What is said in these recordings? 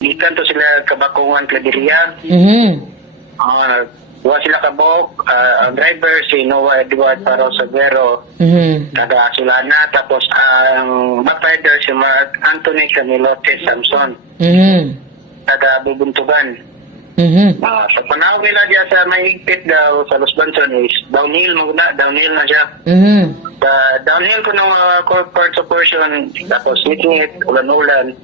Gikan to sila kabakungan Claveria. Wa sila kabok, ang driver si Noah Edward Paro Saguero, taga Sulana, tapos ang back rider si Mark Anthony Camilote Samson, taga Bubuntugan. Sa panahon nila diya sa mahigpit daw sa Los Banson is downhill na siya. Downhill ko ng part sa portion, tapos ngit-ngit, ulan-ulan.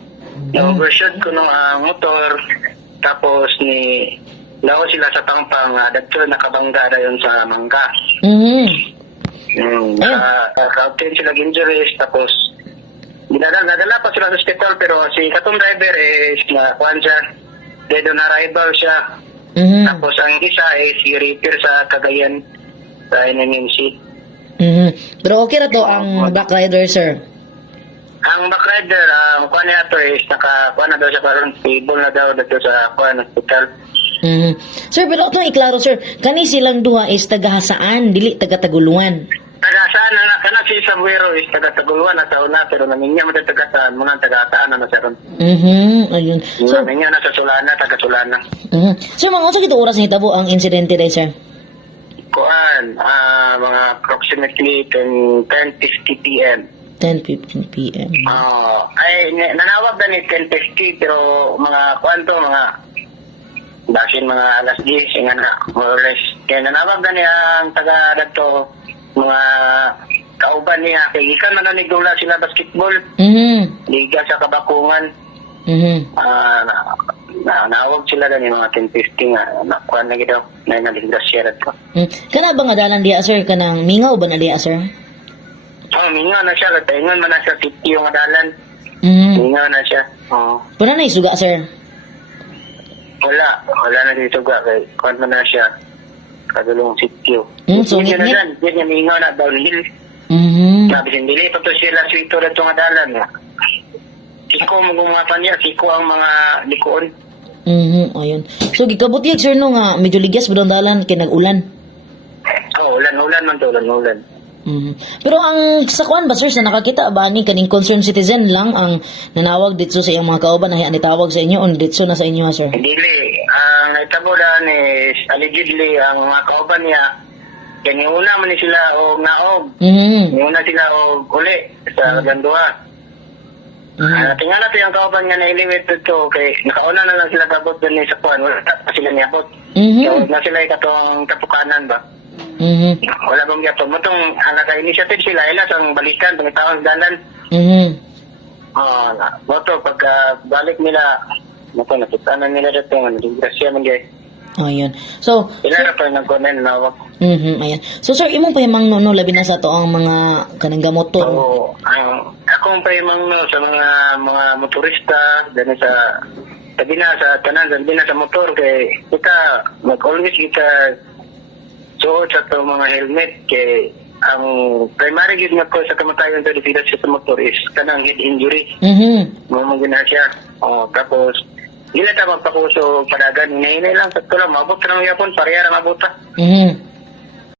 Na-overshoot ko ng motor, tapos ni laho sila sa tampang dagto nakabangga dayon sa Mangga. Naka-obtain sila injuries, tapos nadala pa sila sa hospital, pero si katong driver is nakuhan siya, dead on arrival siya. Tapos ang isa is i-repair sa Cagayan sa NMMC. Pero okay na to ang back rider, sir? Ang back rider, kuha niya to is nakakuha na daw siya karon, stable na daw dito sa kuha hospital. Sir, pero itong iklaro, sir, kani silang duha is taga-hasaan, dili taga-Taguluan. Taga-hasaan na, kana si Sabuero is taga-Taguluan na taon na, pero naminga mo taga-hasaan, muna taga-hasaan na siya ron. Ayun. So, naminga na sa Sulana, taga-Sulana. Sir, mga unsa gito oras nahitabo ang insidente dahil, sir? Kuan, mga approximately 10:50 p.m. 10:15 p.m. Nanawag na ni 10:50, pero mga kuan to, mga basin mga alas 10, nga na, more or less. Kaya nanawag na niya ang taga dito, mga kauban niya. Kaya ikan man na nigdula sila basketball. Liga sa kabakungan. Nawag sila gani mga 10:50 nga. Nakuhan na gito. Na naligdasyarat ko. Kana ba nga dalan diya, sir? Kanang mingaw ba na diya, sir? Mingaw na siya. Taingan man na siya. City yung adalan. Mingaw na siya. Pero na isuga, sir? Wala na dito ga. Kaya kuhan man na siya. Kadulong sityo. So, hindi niya mingaw na downhill. Sabi siya, hindi pa to sila swito na itong adalan. Siko mo gumapan niya. Siko ang mga likoon. Ayun. So, gikabutiag, sir, no nga, medyo ligyas ba dalan kay nag-ulan? Ulan man to, ulan. Pero ang sa kuan ba, sir, sa nakakita ba ni kaning concerned citizen lang ang nanawag dito sa iyong mga kauban na nitawag sa inyo o dito na sa inyo, ha, sir? Dili. Ang itabulan is allegedly ang mga kauban niya kaniuna man ni sila o naog. Niuna sila o uli sa Ganduha. Tingnan natin yung kauban nga na iliwit dito kay nakauna na lang sila kabot doon sa kuan. Wala pa sila niabot. So, na sila ikatong tapukanan ba? Wala bang gato mo itong naka-initiative sila ilas ang balikan pangitawang dalan. Moto pagka balik nila nakitanan nila dito disgrasya man guys. Ayun. So, ilan pa nagkunan nawag. Ayan. So, sir, imong pahimang no labi na sa to ang mga kanang gamotor. Akong pahimang no sa mga motorista dahil sa tabi na sa tanan, tabi na sa motor kay kita mag-always kita suot sa to mga helmet kay ang primary gid nga ko sa kamatayon sa defeat sa motor is kanang head injury. Mo gina siya. Tapos gila ta magpakuso padagan hinay lang sa tulang mabot lang yapon pareha ra mabuta.